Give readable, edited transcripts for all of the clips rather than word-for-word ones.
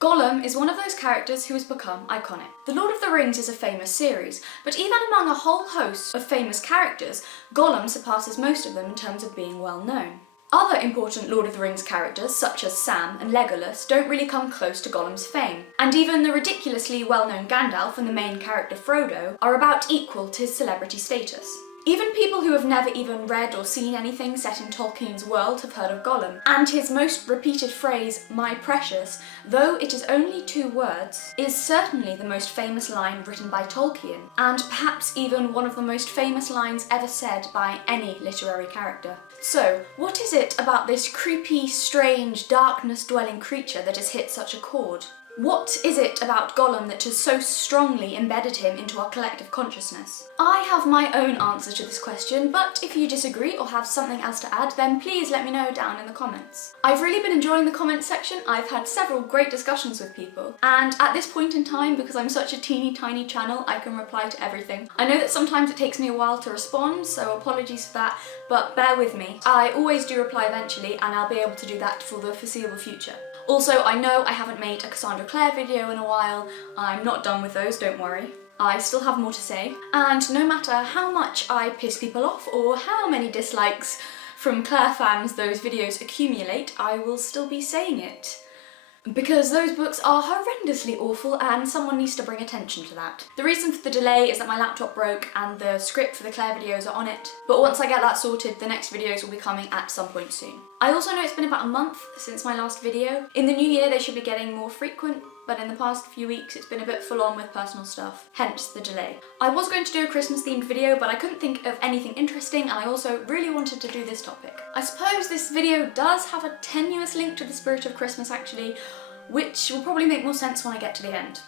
Gollum is one of those characters who has become iconic. The Lord of the Rings is a famous series, but even among a whole host of famous characters, Gollum surpasses most of them in terms of being well known. Other important Lord of the Rings characters, such as Sam and Legolas, don't really come close to Gollum's fame, and even the ridiculously well-known Gandalf and the main character Frodo are about equal to his celebrity status. Even people who have never even read or seen anything set in Tolkien's world have heard of Gollum, and his most repeated phrase, "my precious," though it is only 2 words, is certainly the most famous line written by Tolkien, and perhaps even one of the most famous lines ever said by any literary character. So, what is it about this creepy, strange, darkness-dwelling creature that has hit such a chord? What is it about Gollum that has so strongly embedded him into our collective consciousness? I have my own answer to this question, but if you disagree or have something else to add, then please let me know down in the comments. I've really been enjoying the comments section. I've had several great discussions with people, and at this point in time, because I'm such a teeny tiny channel, I can reply to everything. I know that sometimes it takes me a while to respond, so apologies for that, but bear with me. I always do reply eventually, and I'll be able to do that for the foreseeable future. Also, I know I haven't made a Cassandra Clare video in a while. I'm not done with those, don't worry. I still have more to say, and no matter how much I piss people off or how many dislikes from Clare fans those videos accumulate, I will still be saying it. Because those books are horrendously awful and someone needs to bring attention to that. The reason for the delay is that my laptop broke and the script for the Clare videos are on it, but once I get that sorted, the next videos will be coming at some point soon. I also know it's been about a month since my last video. In the new year they should be getting more frequent, but in the past few weeks it's been a bit full on with personal stuff, hence the delay. I was going to do a Christmas themed video, but I couldn't think of anything interesting, and I also really wanted to do this topic. I suppose this video does have a tenuous link to the spirit of Christmas actually, which will probably make more sense when I get to the end.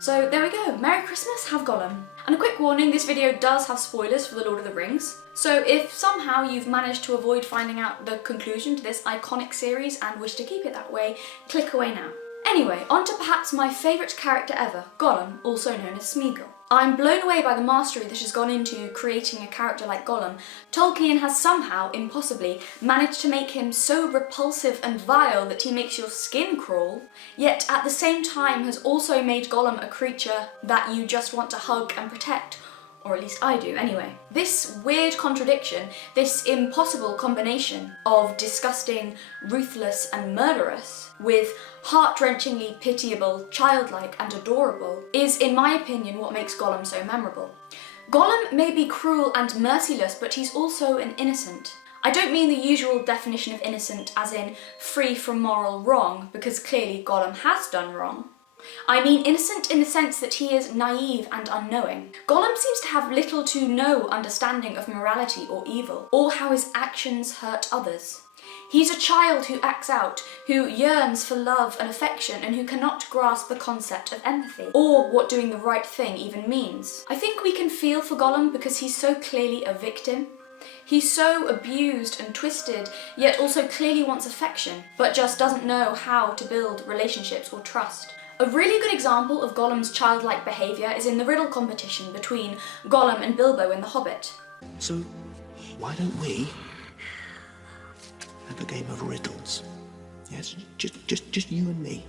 So there we go, Merry Christmas, have Gollum. And a quick warning, this video does have spoilers for The Lord of the Rings, so if somehow you've managed to avoid finding out the conclusion to this iconic series and wish to keep it that way, click away now. Anyway, on to perhaps my favourite character ever, Gollum, also known as Smeagol. I'm blown away by the mastery that has gone into creating a character like Gollum. Tolkien has somehow, impossibly, managed to make him so repulsive and vile that he makes your skin crawl, yet at the same time has also made Gollum a creature that you just want to hug and protect. Or at least I do, anyway. This weird contradiction, this impossible combination of disgusting, ruthless and murderous, with heart-wrenchingly pitiable, childlike and adorable, is in my opinion what makes Gollum so memorable. Gollum may be cruel and merciless, but he's also an innocent. I don't mean the usual definition of innocent as in free from moral wrong, because clearly Gollum has done wrong. I mean innocent in the sense that he is naive and unknowing. Gollum seems to have little to no understanding of morality or evil, or how his actions hurt others. He's a child who acts out, who yearns for love and affection, and who cannot grasp the concept of empathy, or what doing the right thing even means. I think we can feel for Gollum because he's so clearly a victim. He's so abused and twisted, yet also clearly wants affection, but just doesn't know how to build relationships or trust. A really good example of Gollum's childlike behaviour is in the riddle competition between Gollum and Bilbo in The Hobbit. So, why don't we have a game of riddles? Yes, just you and me.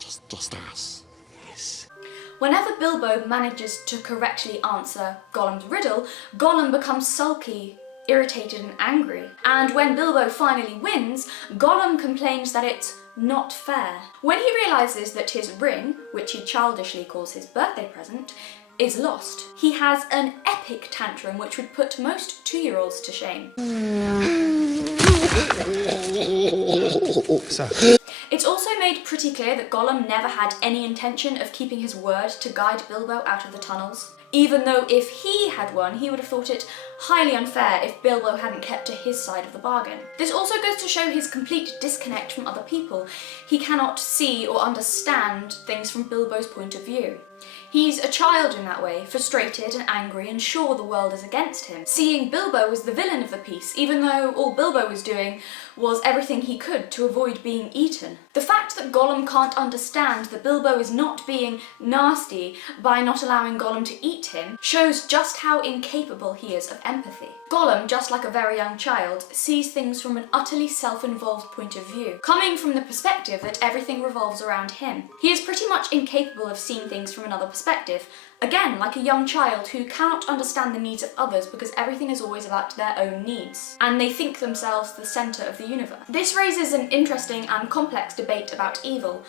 Just us. Yes. Whenever Bilbo manages to correctly answer Gollum's riddle, Gollum becomes sulky, irritated and angry. And when Bilbo finally wins, Gollum complains that it's not fair. When he realises that his ring, which he childishly calls his birthday present, is lost, he has an epic tantrum which would put most 2-year-olds to shame. It's also made pretty clear that Gollum never had any intention of keeping his word to guide Bilbo out of the tunnels, even though if he had won, he would have thought it highly unfair if Bilbo hadn't kept to his side of the bargain. This also goes to show his complete disconnect from other people. He cannot see or understand things from Bilbo's point of view. He's a child in that way, frustrated and angry and sure the world is against him, seeing Bilbo as the villain of the piece, even though all Bilbo was doing was everything he could to avoid being eaten. The fact that Gollum can't understand that Bilbo is not being nasty by not allowing Gollum to eat meet him shows just how incapable he is of empathy. Gollum, just like a very young child, sees things from an utterly self-involved point of view, coming from the perspective that everything revolves around him. He is pretty much incapable of seeing things from another perspective, again, like a young child who cannot understand the needs of others because everything is always about their own needs, and they think themselves the centre of the universe. This raises an interesting and complex debate about evil.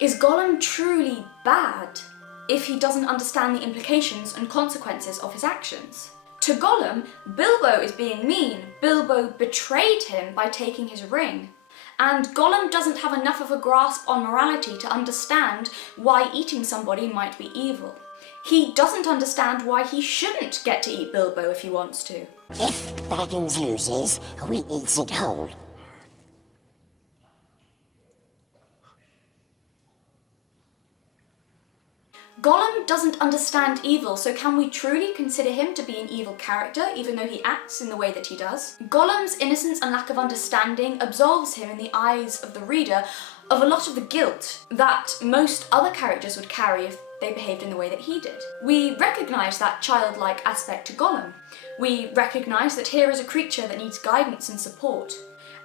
Is Gollum truly bad if he doesn't understand the implications and consequences of his actions? To Gollum, Bilbo is being mean. Bilbo betrayed him by taking his ring. And Gollum doesn't have enough of a grasp on morality to understand why eating somebody might be evil. He doesn't understand why he shouldn't get to eat Bilbo if he wants to. If Baggins loses, we eats it whole. Gollum doesn't understand evil, so can we truly consider him to be an evil character, even though he acts in the way that he does? Gollum's innocence and lack of understanding absolves him in the eyes of the reader of a lot of the guilt that most other characters would carry if they behaved in the way that he did. We recognise that childlike aspect to Gollum. We recognise that here is a creature that needs guidance and support.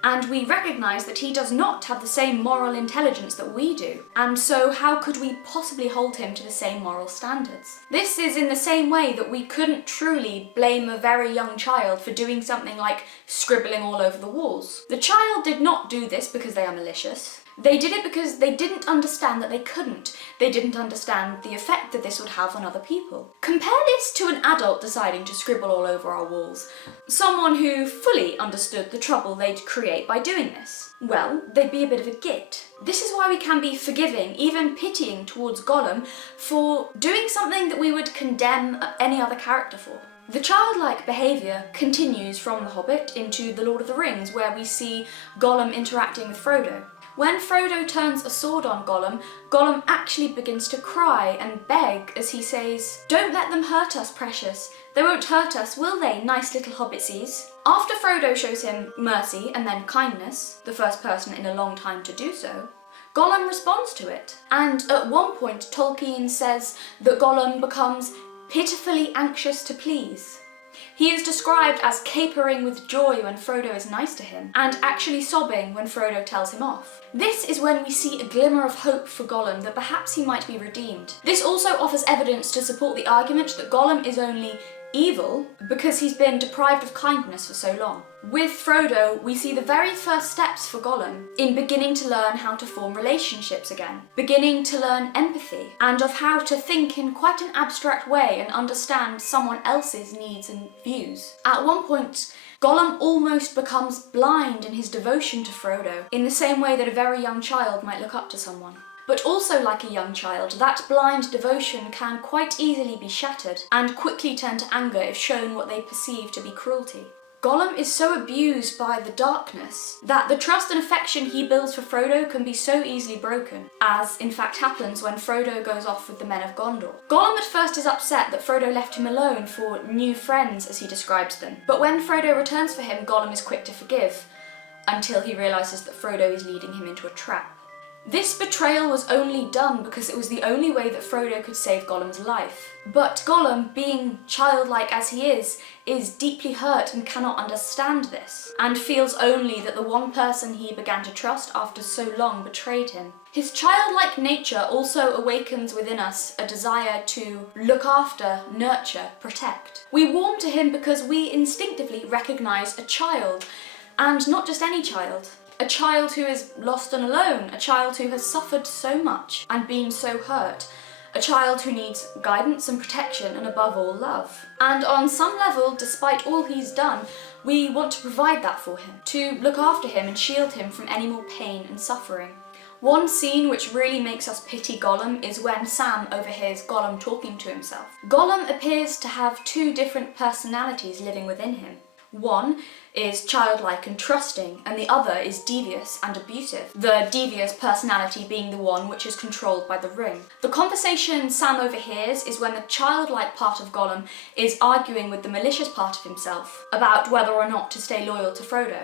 And we recognise that he does not have the same moral intelligence that we do, and so how could we possibly hold him to the same moral standards? This is in the same way that we couldn't truly blame a very young child for doing something like scribbling all over the walls. The child did not do this because they are malicious. They did it because they didn't understand that they couldn't. They didn't understand the effect that this would have on other people. Compare this to an adult deciding to scribble all over our walls. Someone who fully understood the trouble they'd create by doing this. Well, they'd be a bit of a git. This is why we can be forgiving, even pitying towards Gollum for doing something that we would condemn any other character for. The childlike behaviour continues from The Hobbit into The Lord of the Rings, where we see Gollum interacting with Frodo. When Frodo turns a sword on Gollum, Gollum actually begins to cry and beg as he says, "Don't let them hurt us, precious. They won't hurt us, will they, nice little hobbitsies?" After Frodo shows him mercy and then kindness, the first person in a long time to do so, Gollum responds to it. And at one point, Tolkien says that Gollum becomes pitifully anxious to please. He is described as capering with joy when Frodo is nice to him, and actually sobbing when Frodo tells him off. This is when we see a glimmer of hope for Gollum that perhaps he might be redeemed. This also offers evidence to support the argument that Gollum is only evil because he's been deprived of kindness for so long. With Frodo, we see the very first steps for Gollum in beginning to learn how to form relationships again, beginning to learn empathy, and of how to think in quite an abstract way and understand someone else's needs and views. At one point, Gollum almost becomes blind in his devotion to Frodo, in the same way that a very young child might look up to someone. But also like a young child, that blind devotion can quite easily be shattered and quickly turn to anger if shown what they perceive to be cruelty. Gollum is so abused by the darkness that the trust and affection he builds for Frodo can be so easily broken, as in fact happens when Frodo goes off with the men of Gondor. Gollum at first is upset that Frodo left him alone for new friends, as he describes them, but when Frodo returns for him, Gollum is quick to forgive, until he realises that Frodo is leading him into a trap. This betrayal was only done because it was the only way that Frodo could save Gollum's life. But Gollum, being childlike as he is deeply hurt and cannot understand this, and feels only that the one person he began to trust after so long betrayed him. His childlike nature also awakens within us a desire to look after, nurture, protect. We warm to him because we instinctively recognise a child, and not just any child. A child who is lost and alone, a child who has suffered so much and been so hurt, a child who needs guidance and protection and above all love. And on some level, despite all he's done, we want to provide that for him, to look after him and shield him from any more pain and suffering. One scene which really makes us pity Gollum is when Sam overhears Gollum talking to himself. Gollum appears to have two different personalities living within him. One is childlike and trusting, and the other is devious and abusive, the devious personality being the one which is controlled by the ring. The conversation Sam overhears is when the childlike part of Gollum is arguing with the malicious part of himself about whether or not to stay loyal to Frodo.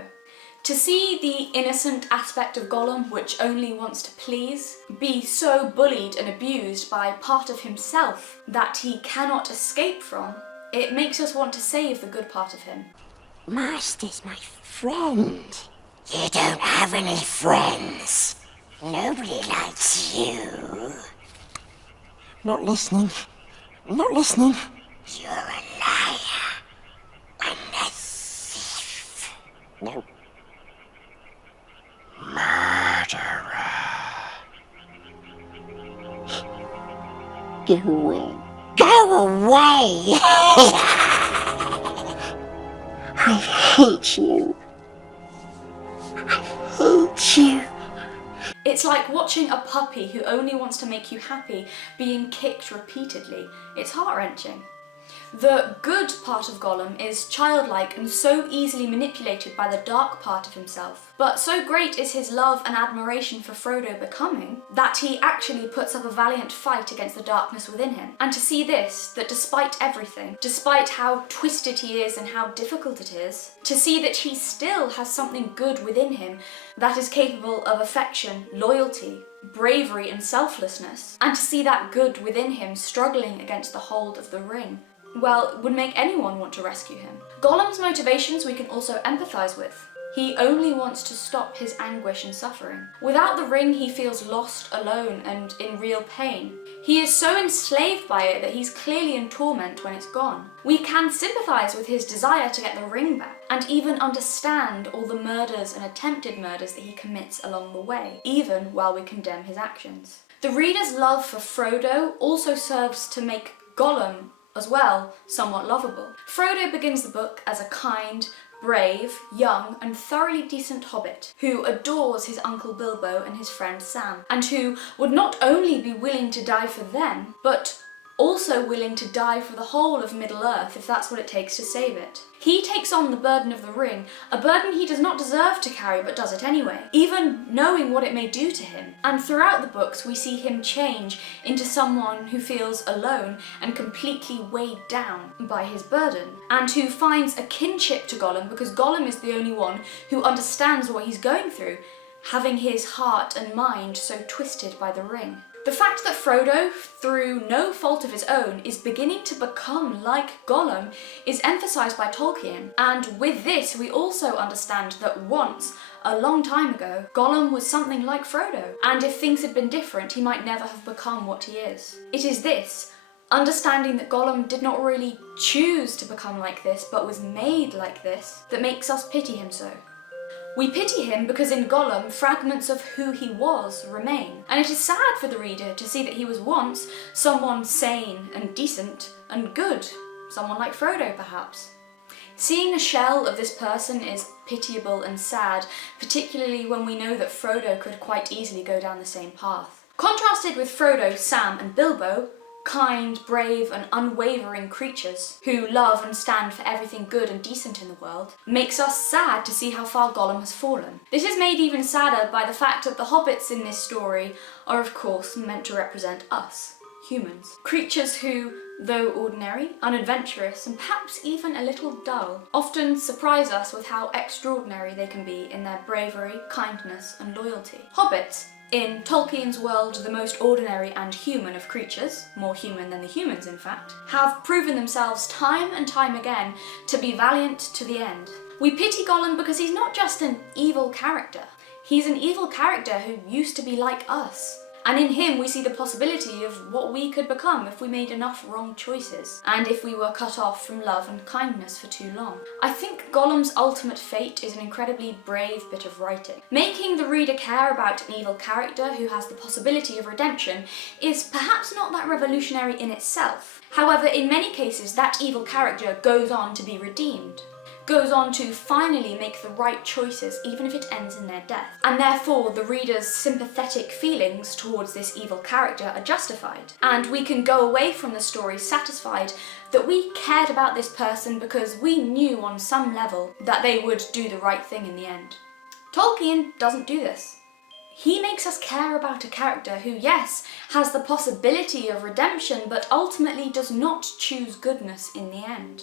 To see the innocent aspect of Gollum, which only wants to please, be so bullied and abused by part of himself that he cannot escape from, it makes us want to save the good part of him. Master's my friend. You don't have any friends. Nobody likes you. Not listening. Not listening. You're a liar. And a thief. No. Murderer. Go away. Go away! I hate you. I hate you. It's like watching a puppy who only wants to make you happy being kicked repeatedly. It's heart-wrenching. The good part of Gollum is childlike and so easily manipulated by the dark part of himself. But so great is his love and admiration for Frodo becoming, that he actually puts up a valiant fight against the darkness within him. And to see this, that despite everything, despite how twisted he is and how difficult it is, to see that he still has something good within him that is capable of affection, loyalty, bravery and selflessness, and to see that good within him struggling against the hold of the ring, well, would make anyone want to rescue him. Gollum's motivations we can also empathise with. He only wants to stop his anguish and suffering. Without the ring, he feels lost, alone, and in real pain. He is so enslaved by it that he's clearly in torment when it's gone. We can sympathise with his desire to get the ring back, and even understand all the murders and attempted murders that he commits along the way, even while we condemn his actions. The reader's love for Frodo also serves to make Gollum as well, somewhat lovable. Frodo begins the book as a kind, brave, young and thoroughly decent hobbit who adores his Uncle Bilbo and his friend Sam, and who would not only be willing to die for them, but also willing to die for the whole of Middle-earth if that's what it takes to save it. He takes on the burden of the ring, a burden he does not deserve to carry but does it anyway, even knowing what it may do to him. And throughout the books we see him change into someone who feels alone and completely weighed down by his burden, and who finds a kinship to Gollum because Gollum is the only one who understands what he's going through, having his heart and mind so twisted by the ring. The fact that Frodo, through no fault of his own, is beginning to become like Gollum is emphasised by Tolkien, and with this we also understand that once, a long time ago, Gollum was something like Frodo, and if things had been different he might never have become what he is. It is this, understanding that Gollum did not really choose to become like this but was made like this, that makes us pity him so. We pity him because in Gollum, fragments of who he was remain, and it is sad for the reader to see that he was once someone sane and decent and good, someone like Frodo perhaps. Seeing a shell of this person is pitiable and sad, particularly when we know that Frodo could quite easily go down the same path. Contrasted with Frodo, Sam and Bilbo, kind, brave and unwavering creatures who love and stand for everything good and decent in the world, makes us sad to see how far Gollum has fallen. This is made even sadder by the fact that the hobbits in this story are of course meant to represent us, humans. Creatures who, though ordinary, unadventurous and perhaps even a little dull, often surprise us with how extraordinary they can be in their bravery, kindness and loyalty. Hobbits, in Tolkien's world, the most ordinary and human of creatures, more human than the humans in fact, have proven themselves time and time again to be valiant to the end. We pity Gollum because he's not just an evil character, he's an evil character who used to be like us. And in him we see the possibility of what we could become if we made enough wrong choices, and if we were cut off from love and kindness for too long. I think Gollum's ultimate fate is an incredibly brave bit of writing. Making the reader care about an evil character who has the possibility of redemption is perhaps not that revolutionary in itself. However, in many cases that evil character goes on to be redeemed, goes on to finally make the right choices even if it ends in their death. And therefore the reader's sympathetic feelings towards this evil character are justified. And we can go away from the story satisfied that we cared about this person because we knew on some level that they would do the right thing in the end. Tolkien doesn't do this. He makes us care about a character who, yes, has the possibility of redemption but ultimately does not choose goodness in the end.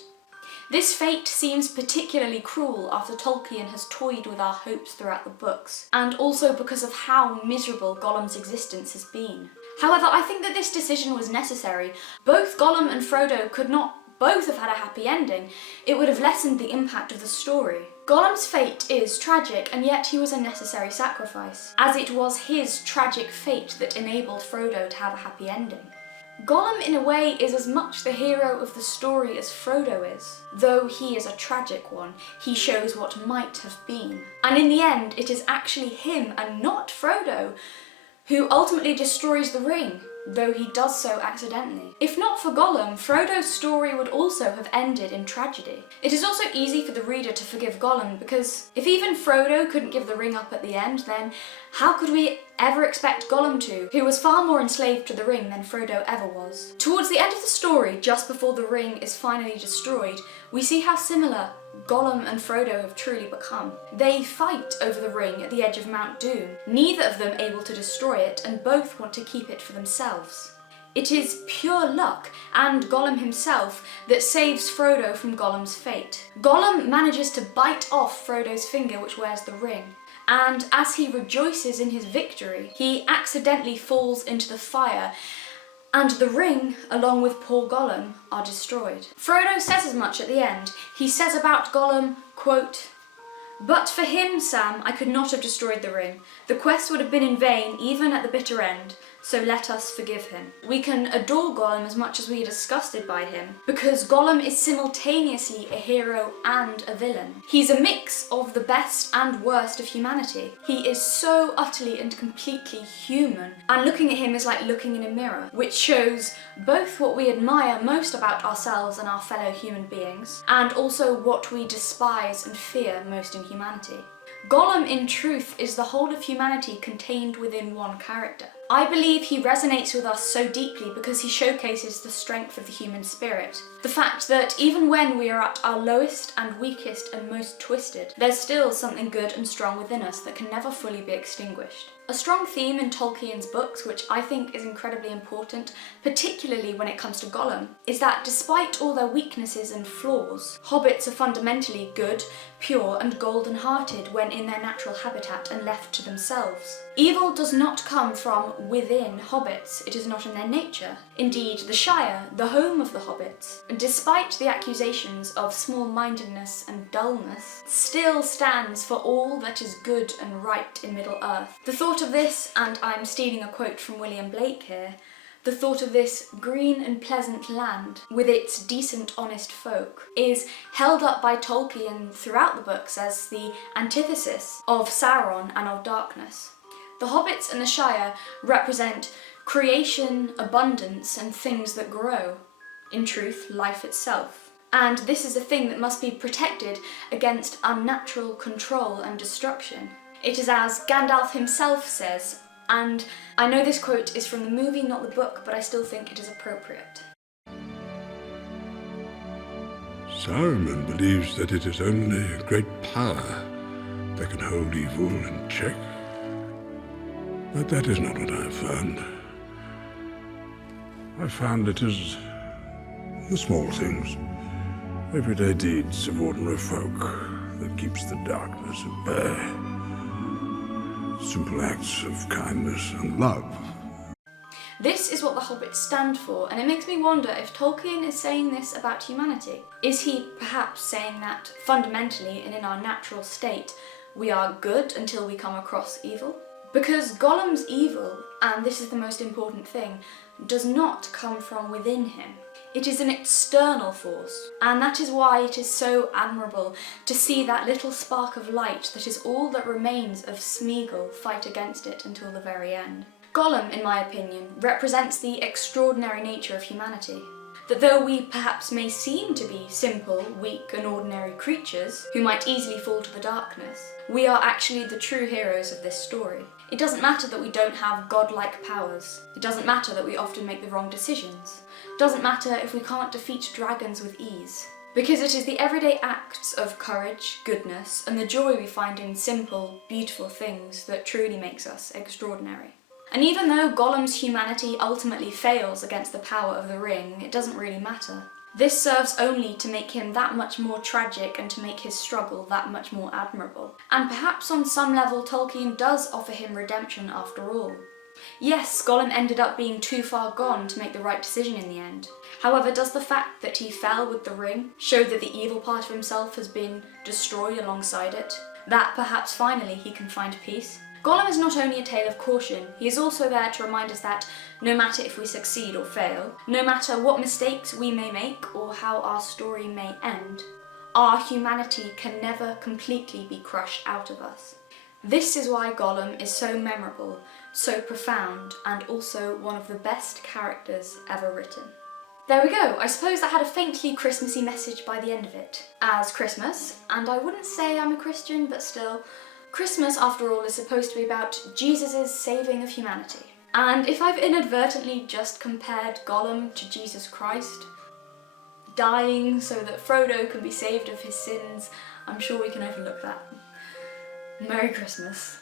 This fate seems particularly cruel after Tolkien has toyed with our hopes throughout the books, and also because of how miserable Gollum's existence has been. However, I think that this decision was necessary. Both Gollum and Frodo could not both have had a happy ending. It would have lessened the impact of the story. Gollum's fate is tragic, and yet he was a necessary sacrifice, as it was his tragic fate that enabled Frodo to have a happy ending. Gollum, in a way, is as much the hero of the story as Frodo is. Though he is a tragic one, he shows what might have been. And in the end, it is actually him, and not Frodo, who ultimately destroys the ring, though he does so accidentally. If not for Gollum, Frodo's story would also have ended in tragedy. It is also easy for the reader to forgive Gollum, because if even Frodo couldn't give the ring up at the end, then how could we ever expect Gollum to, who was far more enslaved to the ring than Frodo ever was? Towards the end of the story, just before the ring is finally destroyed, we see how similar Gollum and Frodo have truly become. They fight over the ring at the edge of Mount Doom, neither of them able to destroy it, and both want to keep it for themselves. It is pure luck, and Gollum himself, that saves Frodo from Gollum's fate. Gollum manages to bite off Frodo's finger which wears the ring, and as he rejoices in his victory, he accidentally falls into the fire, and the ring, along with poor Gollum, are destroyed. Frodo says as much at the end. He says about Gollum, quote, "But for him, Sam, I could not have destroyed the ring. The quest would have been in vain, even at the bitter end. So let us forgive him." We can adore Gollum as much as we are disgusted by him, because Gollum is simultaneously a hero and a villain. He's a mix of the best and worst of humanity. He is so utterly and completely human, and looking at him is like looking in a mirror, which shows both what we admire most about ourselves and our fellow human beings, and also what we despise and fear most in humanity. Gollum, in truth, is the whole of humanity contained within one character. I believe he resonates with us so deeply because he showcases the strength of the human spirit. The fact that even when we are at our lowest and weakest and most twisted, there's still something good and strong within us that can never fully be extinguished. A strong theme in Tolkien's books, which I think is incredibly important, particularly when it comes to Gollum, is that despite all their weaknesses and flaws, hobbits are fundamentally good, pure and golden-hearted when in their natural habitat and left to themselves. Evil does not come from within hobbits, it is not in their nature. Indeed, the Shire, the home of the hobbits, despite the accusations of small-mindedness and dullness, still stands for all that is good and right in Middle-earth. The thought of this, and I'm stealing a quote from William Blake here, the thought of this green and pleasant land, with its decent, honest folk, is held up by Tolkien throughout the books as the antithesis of Sauron and of darkness. The hobbits and the Shire represent creation, abundance, and things that grow. In truth, life itself. And this is a thing that must be protected against unnatural control and destruction. It is as Gandalf himself says, and I know this quote is from the movie, not the book, but I still think it is appropriate. Saruman believes that it is only a great power that can hold evil in check. But that is not what I have found. I found it is the small things, everyday deeds of ordinary folk that keeps the darkness at bay. Simple acts of kindness and love. This is what the hobbits stand for, and it makes me wonder if Tolkien is saying this about humanity. Is he perhaps saying that fundamentally and in our natural state, we are good until we come across evil? Because Gollum's evil, and this is the most important thing, does not come from within him. It is an external force, and that is why it is so admirable to see that little spark of light that is all that remains of Smeagol fight against it until the very end. Gollum, in my opinion, represents the extraordinary nature of humanity. That though we perhaps may seem to be simple, weak and ordinary creatures who might easily fall to the darkness, we are actually the true heroes of this story. It doesn't matter that we don't have godlike powers. It doesn't matter that we often make the wrong decisions. It doesn't matter if we can't defeat dragons with ease. Because it is the everyday acts of courage, goodness, and the joy we find in simple, beautiful things that truly makes us extraordinary. And even though Gollum's humanity ultimately fails against the power of the ring, it doesn't really matter. This serves only to make him that much more tragic and to make his struggle that much more admirable. And perhaps on some level Tolkien does offer him redemption after all. Yes, Gollum ended up being too far gone to make the right decision in the end. However, does the fact that he fell with the ring show that the evil part of himself has been destroyed alongside it? That perhaps finally he can find peace? Gollum is not only a tale of caution, he is also there to remind us that no matter if we succeed or fail, no matter what mistakes we may make or how our story may end, our humanity can never completely be crushed out of us. This is why Gollum is so memorable, so profound, and also one of the best characters ever written. There we go, I suppose that had a faintly Christmassy message by the end of it. As Christmas, and I wouldn't say I'm a Christian, but still, Christmas after all is supposed to be about Jesus' saving of humanity. And if I've inadvertently just compared Gollum to Jesus Christ, dying so that Frodo can be saved of his sins, I'm sure we can overlook that. Merry Christmas.